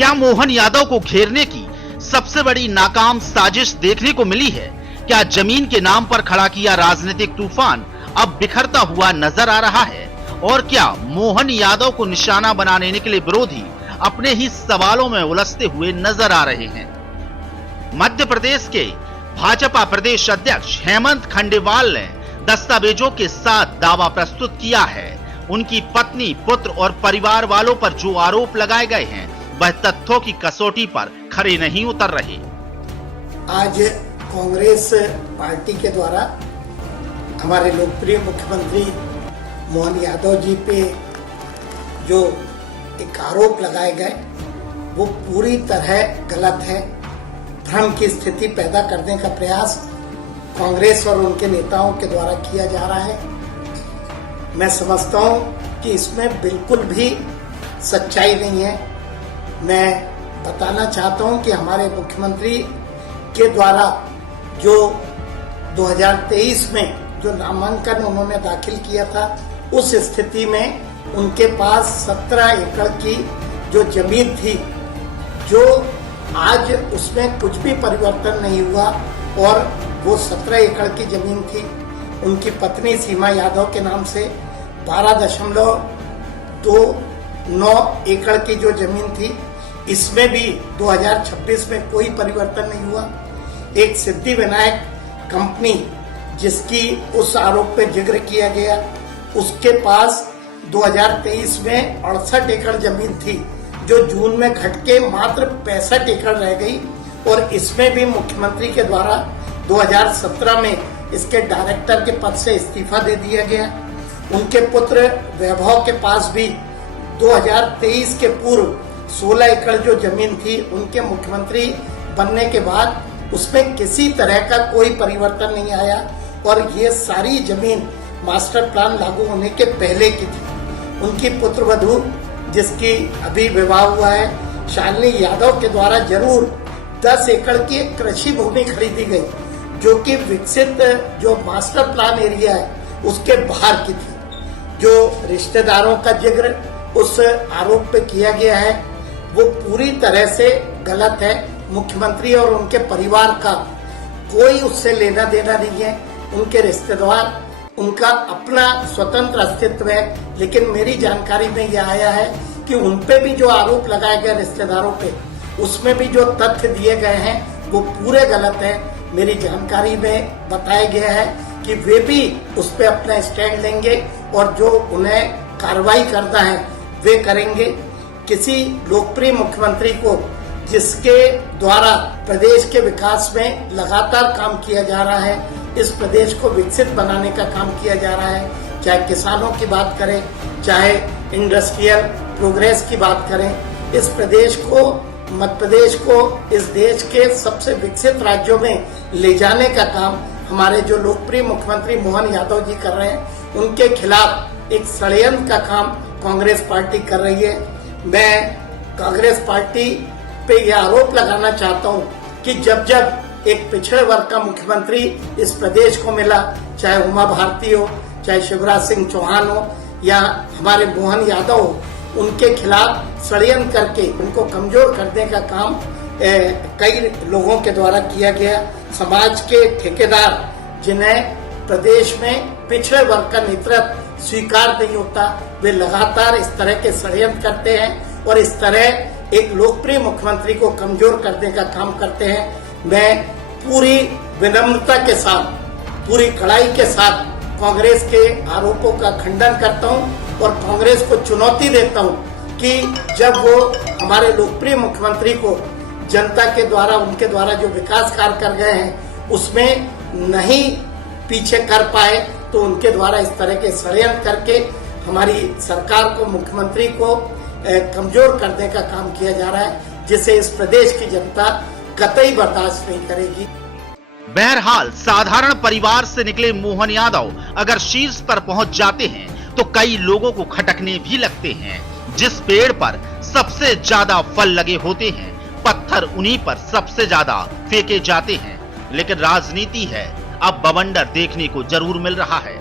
क्या मोहन यादव को घेरने की सबसे बड़ी नाकाम साजिश देखने को मिली है? क्या जमीन के नाम पर खड़ा किया राजनीतिक तूफान अब बिखरता हुआ नजर आ रहा है? और क्या मोहन यादव को निशाना बनाने निकले विरोधी अपने ही सवालों में उलझते हुए नजर आ रहे हैं? मध्य प्रदेश के भाजपा प्रदेश अध्यक्ष हेमंत खंडेवाल ने दस्तावेजों के साथ दावा प्रस्तुत किया है। उनकी पत्नी, पुत्र और परिवार वालों पर जो आरोप लगाए गए हैं वह तथ्यों की कसौटी पर खरे नहीं उतर रहे। आज कांग्रेस पार्टी के द्वारा हमारे लोकप्रिय मुख्यमंत्री मोहन यादव जी पे जो एक आरोप लगाए गए वो पूरी तरह गलत है। भ्रम की स्थिति पैदा करने का प्रयास कांग्रेस और उनके नेताओं के द्वारा किया जा रहा है। मैं समझता हूं कि इसमें बिल्कुल भी सच्चाई नहीं है। मैं बताना चाहता हूं कि हमारे मुख्यमंत्री के द्वारा जो 2023 में जो नामांकन उन्होंने दाखिल किया था, उस स्थिति में उनके पास 17 एकड़ की जो जमीन थी, जो आज उसमें कुछ भी परिवर्तन नहीं हुआ और वो 17 एकड़ की जमीन थी। उनकी पत्नी सीमा यादव के नाम से 12.29 एकड़ की जो जमीन थी, इसमें भी 2026 में कोई परिवर्तन नहीं हुआ। एक सिद्धि विनायक कंपनी जिसकी उस आरोप पे जिक्र किया गया, उसके पास 2023 में 68 एकड़ जमीन थी, जो जून में घट के मात्र 65 एकड़ रह गई। और इसमें भी मुख्यमंत्री के द्वारा 2017 में इसके डायरेक्टर के पद से इस्तीफा दे दिया गया। उनके पुत्र वैभव के पास भी 2023 के पूर्व 16 एकड़ जो जमीन थी, उनके मुख्यमंत्री बनने के बाद उसमें किसी तरह का कोई परिवर्तन नहीं आया और ये सारी जमीन मास्टर प्लान लागू होने के पहले की थी। उनकी पुत्रवधू जिसकी अभी विवाह हुआ है, शालिनी यादव के द्वारा जरूर 10 एकड़ की एक कृषि भूमि खरीदी गई, जो कि विकसित जो मास्टर प्लान एरिया है उसके बाहर की थी। जो रिश्तेदारों का जिक्र उस आरोप पे किया गया है वो पूरी तरह से गलत है। मुख्यमंत्री और उनके परिवार का कोई उससे लेना देना नहीं है। उनके रिश्तेदार, उनका अपना स्वतंत्र अस्तित्व है, लेकिन मेरी जानकारी में यह आया है कि उनपे भी जो आरोप लगाए गए रिश्तेदारों पे, उसमें भी जो तथ्य दिए गए हैं वो पूरे गलत है। मेरी जानकारी में बताया गया है कि वे भी उस पे अपना स्टैंड लेंगे और जो उन्हें कार्रवाई करना है वे करेंगे। किसी लोकप्रिय मुख्यमंत्री को जिसके द्वारा प्रदेश के विकास में लगातार काम किया जा रहा है, इस प्रदेश को विकसित बनाने का काम किया जा रहा है, चाहे किसानों की बात करें, चाहे इंडस्ट्रियल प्रोग्रेस की बात करें, इस प्रदेश को, मध्य प्रदेश को इस देश के सबसे विकसित राज्यों में ले जाने का काम हमारे जो लोकप्रिय मुख्यमंत्री मोहन यादव जी कर रहे हैं। उनके खिलाफ एक षड्यंत्र का काम कांग्रेस पार्टी कर रही है। मैं कांग्रेस पार्टी पे यह आरोप लगाना चाहता हूं कि जब जब एक पिछड़े वर्ग का मुख्यमंत्री इस प्रदेश को मिला, चाहे उमा भारती हो, चाहे शिवराज सिंह चौहान हो या हमारे मोहन यादव हो, उनके खिलाफ षड्यंत्र करके उनको कमजोर करने का काम कई लोगों के द्वारा किया गया। समाज के ठेकेदार जिन्हें प्रदेश में पिछड़े वर्ग का नेतृत्व स्वीकार नहीं होता, वे लगातार इस तरह के षड्यंत्र करते हैं और इस तरह एक लोकप्रिय मुख्यमंत्री को कमजोर करने का काम करते हैं। मैं पूरी विनम्रता के साथ, पूरी कड़ाई के साथ कांग्रेस के आरोपों का खंडन करता हूं और कांग्रेस को चुनौती देता हूं कि जब वो हमारे लोकप्रिय मुख्यमंत्री को जनता के द्वारा, उनके द्वारा जो विकास कार्य कर गए हैं उसमें नहीं पीछे कर पाए, तो उनके द्वारा इस तरह के षड्यंत्र करके हमारी सरकार को, मुख्यमंत्री को कमजोर करने का काम किया जा रहा है, जिसे इस प्रदेश की जनता कतई बर्दाश्त नहीं करेगी। बहरहाल साधारण परिवार से निकले मोहन यादव अगर शीर्ष पर पहुंच जाते हैं तो कई लोगों को खटकने भी लगते हैं। जिस पेड़ पर सबसे ज्यादा फल लगे होते हैं, पत्थर उन्हीं पर सबसे ज्यादा फेंके जाते हैं। लेकिन राजनीति है, अब बवंडर देखने को जरूर मिल रहा है।